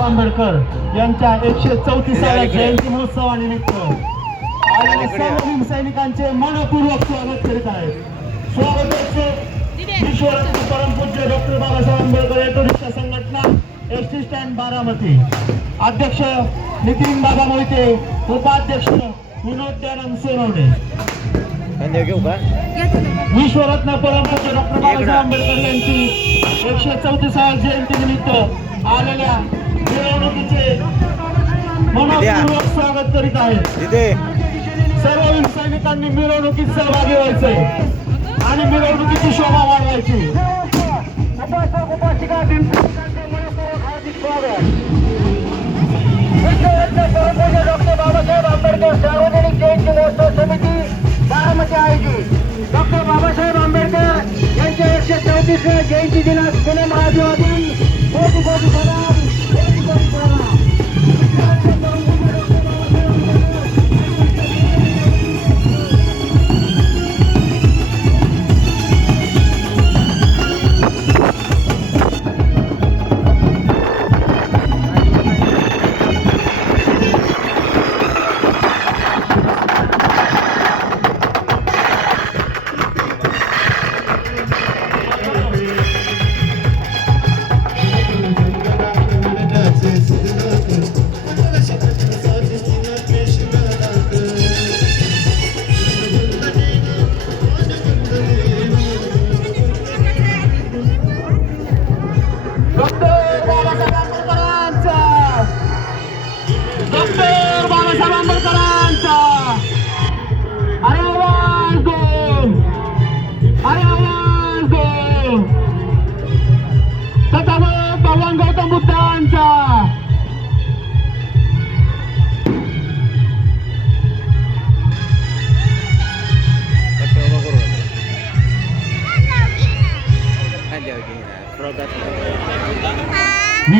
आंबेडकर यांच्या एकशे चौतीसाव्या जयंती महोत्सवानिमित्त सर्व सैनिकांचे मनपूर्वक स्वागत करीत आहे. स्वागताचे विश्वरत्न परमपूज्य doctor Babasaheb Ambedkar auto rickshaw संघटना एस टी स्टँड बारामती. अध्यक्ष नितीन बाबा मोहिते उपाध्यक्ष विनोद दयानंद सोनवणे. विश्वरत्न परमपूज्य डॉक्टर बाबासाहेब आंबेडकर यांची एकशे चौतीसाव्या जयंती निमित्त आलेल्या स्वागत करीत आहेत तिथे सर्व सैनिकांनी मिरवणुकीत सहभागी व्हायचे आणि मिरवणुकीची शोभा वाढवायची. डॉक्टर बाबासाहेब आंबेडकर सार्वजनिक जयंती महोत्सव समिती बारामती आयोजित डॉक्टर बाबासाहेब आंबेडकर यांच्या एकशे चौतीसव्या जयंती दिनात पुणे महादेवादी कोटी कोटी प्रणाम कोटी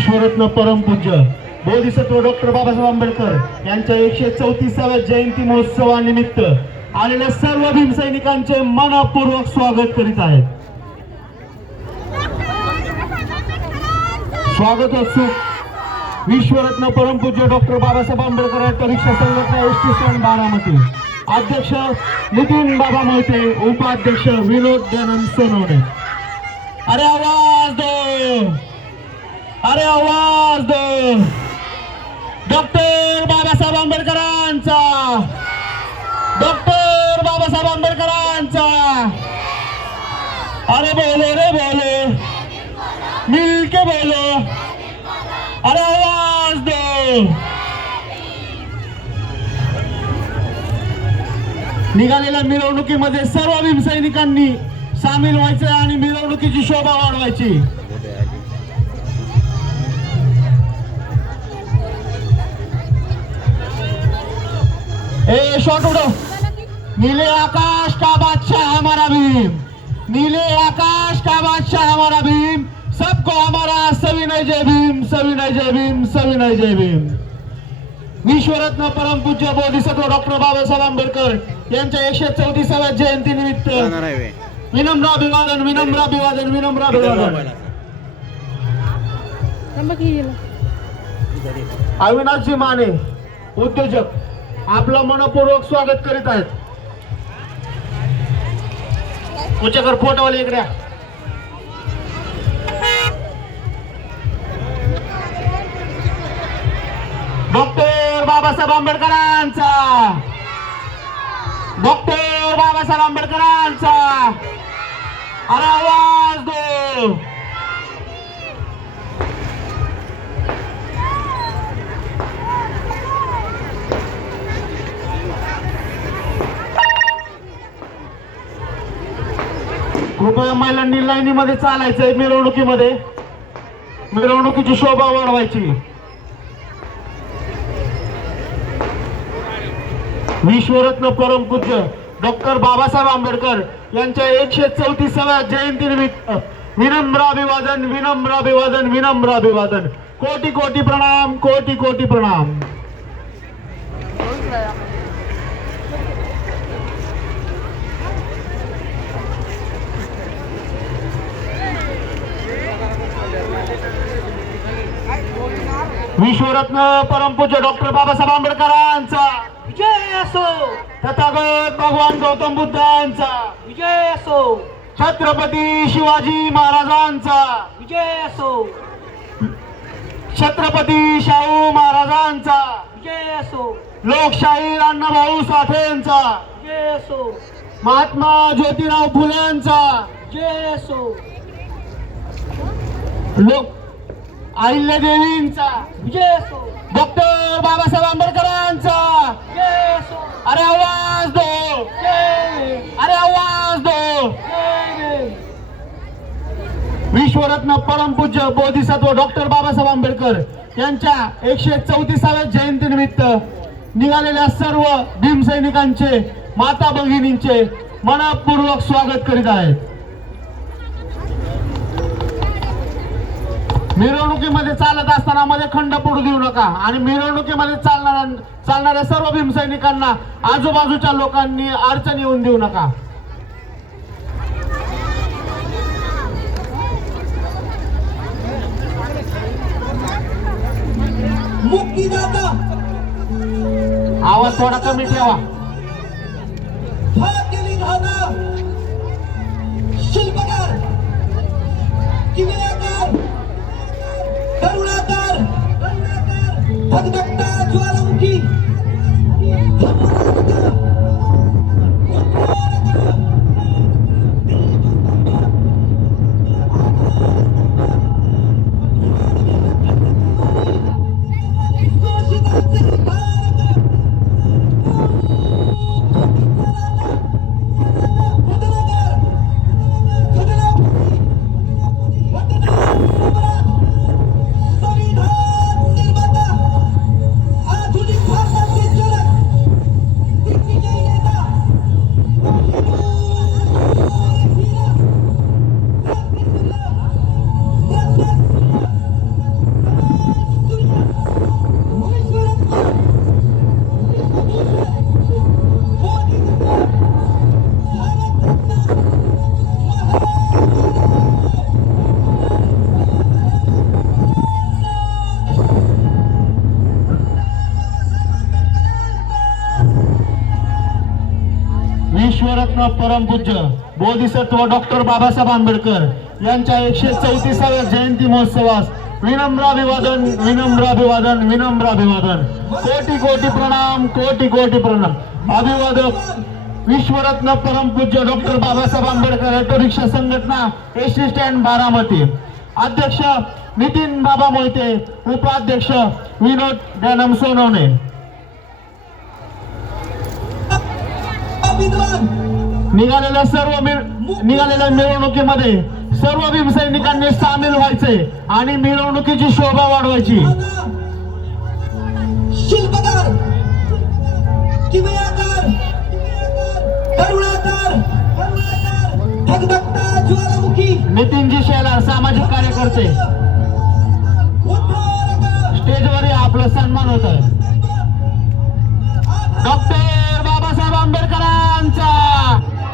विश्वरत्न परमपूज्य बोधिसत्व डॉक्टर बाबासाहेब आंबेडकर यांच्या एकशे चौतीसाव्या जयंती महोत्सवानिमित्त आलेल्या सर्व भीमसैनिकांचे मनपूर्वक स्वागत करीत आहेत. स्वागत उत्सुक विश्वरत्न परमपूज्य डॉक्टर बाबासाहेब आंबेडकर या परीक्षा संघटना एस टी स्टँड बारामती. अध्यक्ष नितीन बाबा मोहिते उपाध्यक्ष विनोद दयानंद सोनवणे. अरे आवाज दो! अरे आवाज दे. डॉक्टर बाबासाहेब आंबेडकरांचा. डॉक्टर बाबासाहेब आंबेडकरांचा. अरे बोलो रे बोलो. मिलके बोलो. अरे आवाज दे. निघालेल्या मिरवणुकीमध्ये सर्व भीमसैनिकांनी सामील व्हायचं आणि मिरवणुकीची शोभा वाढवायची. ए शॉट उडो नीले आकाश का बादशाह हमारा भीम? नीले आकाश का बादशाह हमारा भीम? सबको हमारा सविनय जय भीम सविनय जय भीम सविनय जय भीम. विश्वरत्न परमपूज्य बोधिसत्व डॉक्टर बाबासाहेब आंबेडकर यांच्या एकशे चौतीसाव्या जयंती निमित्त जाणार आहे वे. विनम्र अभिवादन विनम्र अभिवादन विनम्र अभिवादन. अविनाशजी माने उद्योजक. आपलं मनपूर्वक स्वागत करीत आहेत. उचकर फोटोवाले इकड्या डॉक्टर बाबासाहेब आंबेडकरांचा. डॉक्टर बाबासाहेब आंबेडकरांचा. अरे आवाज दो. कृपया महिलांनी लाईनीमध्ये चालायचंय मिरवणुकीमध्ये. मिरवणुकीची शोभा वाढवायची. विश्वरत्न परमपूज्य डॉक्टर बाबासाहेब आंबेडकर यांच्या एकशे चौतीसाव्या जयंती निमित्त विनम्र अभिवादन विनम्र अभिवादन विनम्र अभिवादन. कोटी कोटी प्रणाम कोटी कोटी प्रणाम. विश्वरत्न परमपूज्य डॉक्टर बाबासाहेब आंबेडकरांचा. विजय असो. तथागत भगवान गौतम बुद्धांचा. विजय असो. छत्रपती शिवाजी महाराजांचा. विजय असो. छत्रपती शाहू महाराजांचा. विजय असो. लोकशाही अण्णाभाऊ साठेंचा. विजय असो. महात्मा ज्योतिराव फुलेंचा. विजय असो. लोक अहिल्यादेवींचा विजय असो. डॉक्टर बाबासाहेब आंबेडकरांचा. अरे आवाज दो. अरे आवाज दो. विश्वरत्न परमपूज्य बोधिसत्व डॉक्टर बाबासाहेब आंबेडकर यांच्या एकशे चौतीसाव्या जयंतीनिमित्त निघालेल्या सर्व भीमसैनिकांचे माता भगिनींचे मनपूर्वक स्वागत करीत आहेत. मिरवणुकीमध्ये चालत असताना मध्ये खंड पडू देऊ नका. आणि मिरवणुकीमध्ये चालणाऱ्या चालणाऱ्या सर्व भीमसैनिकांना आजूबाजूच्या लोकांनी अडचण येऊन देऊ नका. आवाज थोडा कमी ठेवा. शिल्पकार! भगदत्ता ज्वालामुखी परमपूज्य बोधिसत्व डॉक्टर बाबासाहेब आंबेडकर यांच्या एकशे चौतीसाव्या जयंती महोत्सवास विनम्राभिवादन विनम्राभिवादन विनम्राभिवादन कोटी कोटी प्रणाम कोटी कोटी प्रणाम. अभिवादक विश्वरत्न परमपूज्य doctor Babasaheb Ambedkar auto rickshaw संघटना एस टी स्टँड बारामती. अध्यक्ष नितीन बाबा मोहिते उपाध्यक्ष विनोद डॅनम सोनवणे. विद्वान निघालेल्या सर्व निघालेल्या मिरवणुकीमध्ये सर्व भीमसैनिकांनी सामील व्हायचे आणि मिरवणुकीची शोभा वाढवायची. शिल्पकार किमयाकार करुणाकार भगदत्ता ज्वालामुखी नितीनजी शेलार सामाजिक कार्यकर्ते. स्टेजवर आपला सन्मान होत डॉक्टर बाबासाहेब आंबेडकरांचा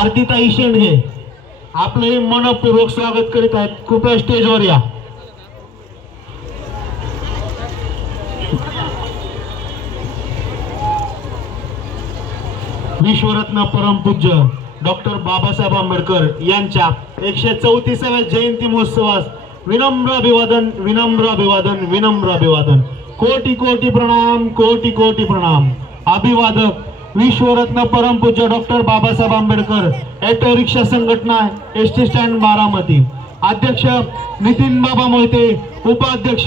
आरतीताई शेंडगे. आपले मनपूर्वक स्वागत करीत आहेत. कृपया स्टेजवर या. विश्वरत्न परमपूज्य डॉक्टर बाबासाहेब आंबेडकर यांच्या एकशे चौतीसाव्या जयंती महोत्सवास विनम्र अभिवादन विनम्र अभिवादन विनम्र अभिवादन. कोटी कोटी प्रणाम कोटी कोटी प्रणाम. अभिवादक विश्वरत्न परमपूज्य doctor Babasaheb Ambedkar auto rickshaw संघटना एस टी स्टँड बारामती. अध्यक्ष नितीन बाबा मोहिते उपाध्यक्ष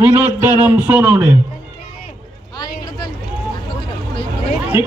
विनोद दनम सोनवणे. ठीक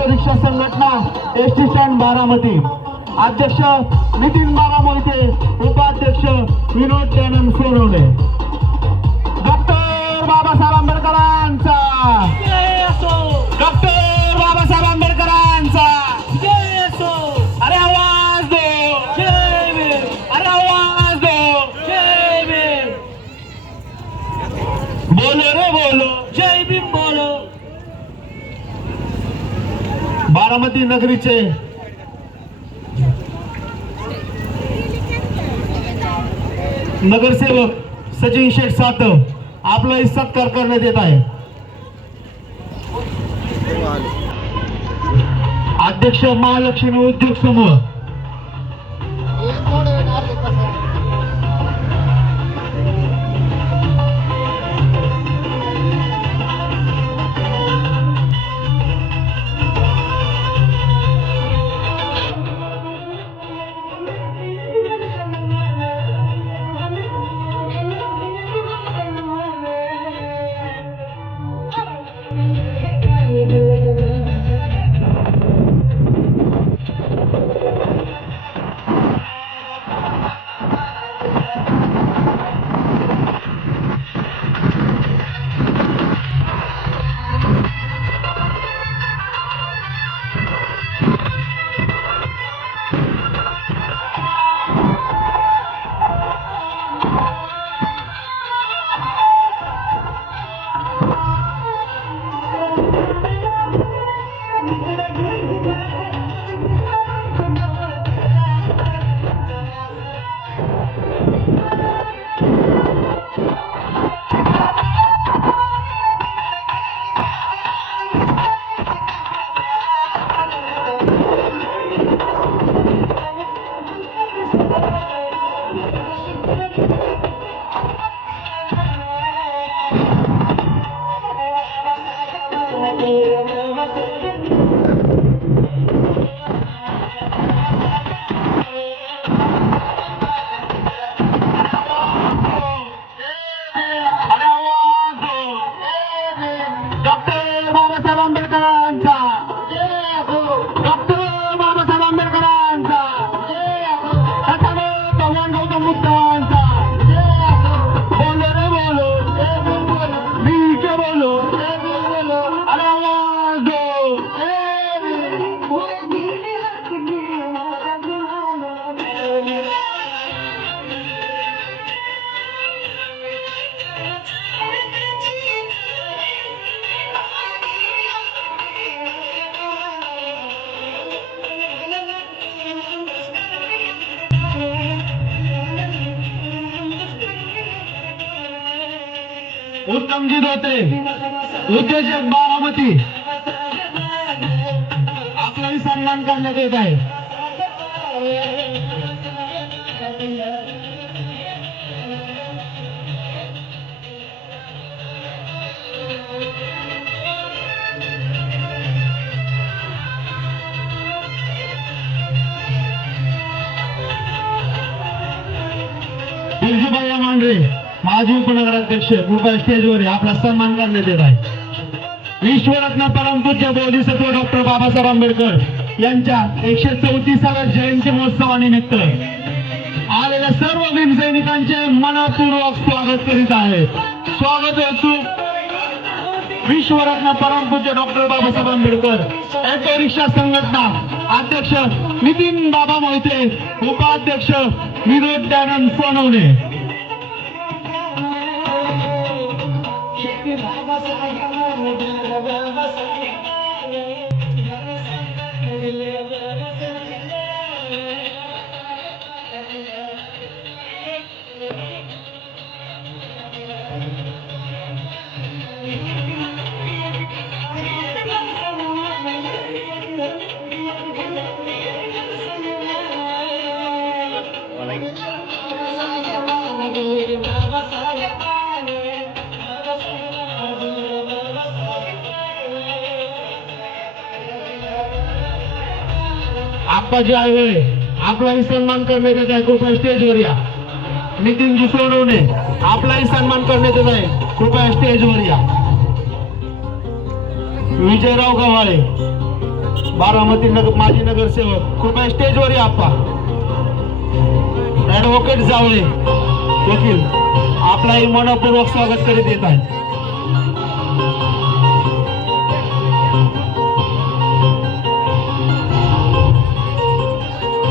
ऑटो रिक्षा संघटना एस टी स्टँड बारामती. अध्यक्ष नितीन बाबा मोहिते उपाध्यक्ष विनोद दयानंद सोनवणे. डॉक्टर बाबासाहेब आंबेडकरांचा. डॉक्टर बारामती नगरीचे. नगरसेवक सचिन शेठ सातव आपला सत्कार करण्यात येत आहे. अध्यक्ष महालक्ष्मी उद्योग समूह. उत्तमजी धोत्रे उद्योजक बारामती. आपलाही सन्मान करण्यात येत आहे. बिरजूभाई मांढरे माजी उपनगराध्यक्ष कृपया स्टेजवर आपला सन्मान करण्यात येत आहे. विश्वरत्न परमपूज्य बोधिसत्व डॉक्टर बाबासाहेब आंबेडकर यांच्या एकशे चौतीसाव्या जयंती महोत्सवानिमित्त आलेल्या सर्व भीमसैनिकांचे मनपूर्वक स्वागत करीत आहे. स्वागत असू विश्वरत्न परमपूज्य doctor Babasaheb Ambedkar auto rickshaw संघटना अध्यक्ष नितीन बाबा मोहिते उपाध्यक्ष विनोद दयानंद सोनवणे आप्पाजी आहे. आपलाही सन्मान करण्यात येत आहे. कृपया स्टेजवर या. नितीनजी सोडवणे आपलाही सन्मान करण्यात येत आहे. कृपया स्टेजवर या. विजयराव गव्हाळे बारामती नगर माजी नगरसेवक. कृपया स्टेजवर या आप्पा. ऍडव्होकेट जावळे वकील. आपलाही मनपूर्वक स्वागत करीत येत आहे.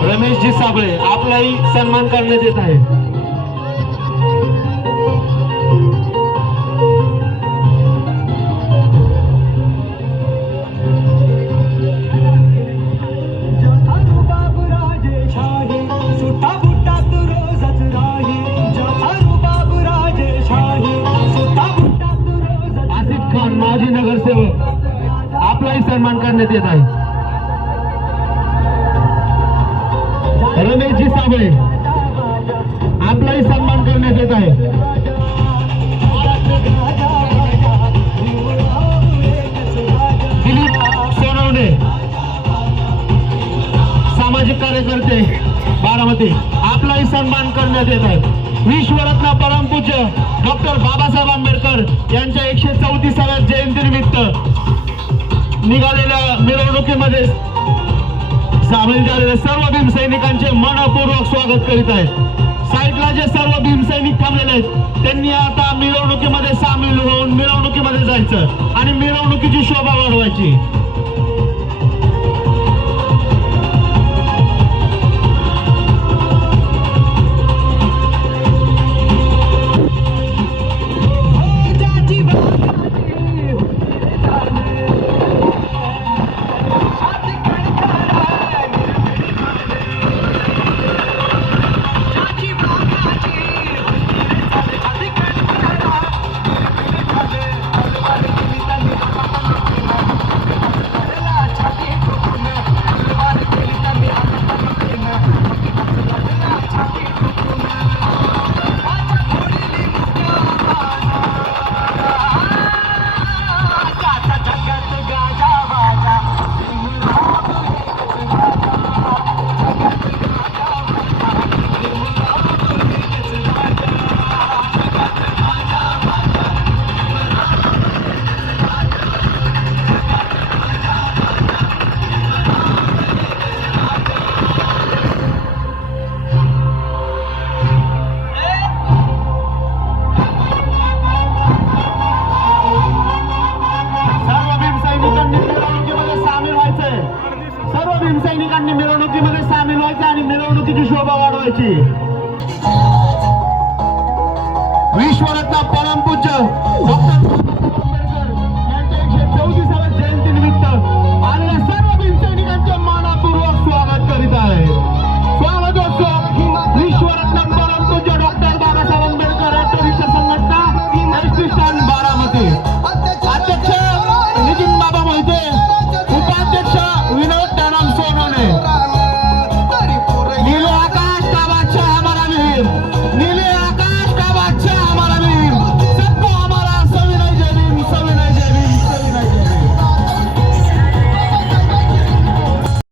रमेशजी साबळे आपलाही सन्मान करण्यात येत आहे. आसिफ खान माजी नगरसेवक आपलाही सन्मान करण्यात येत आहे. होते आपलाही सन्मान करण्यात येत आहे. विश्वरत्न परमपूज्य डॉक्टर बाबासाहेब आंबेडकर यांच्या एकशे चौतीसाव्या जयंतीनिमित्त निघालेल्या मिरवणुकीमध्ये सामील झालेल्या सर्व भीमसैनिकांचे मनपूर्वक स्वागत करीत आहेत. साईडला जे सर्व भीमसैनिक थांबलेले आहेत त्यांनी आता मिरवणुकीमध्ये सामील होऊन मिरवणुकीमध्ये जायचं आणि मिरवणुकीची शोभा वाढवायची. परमपूज्य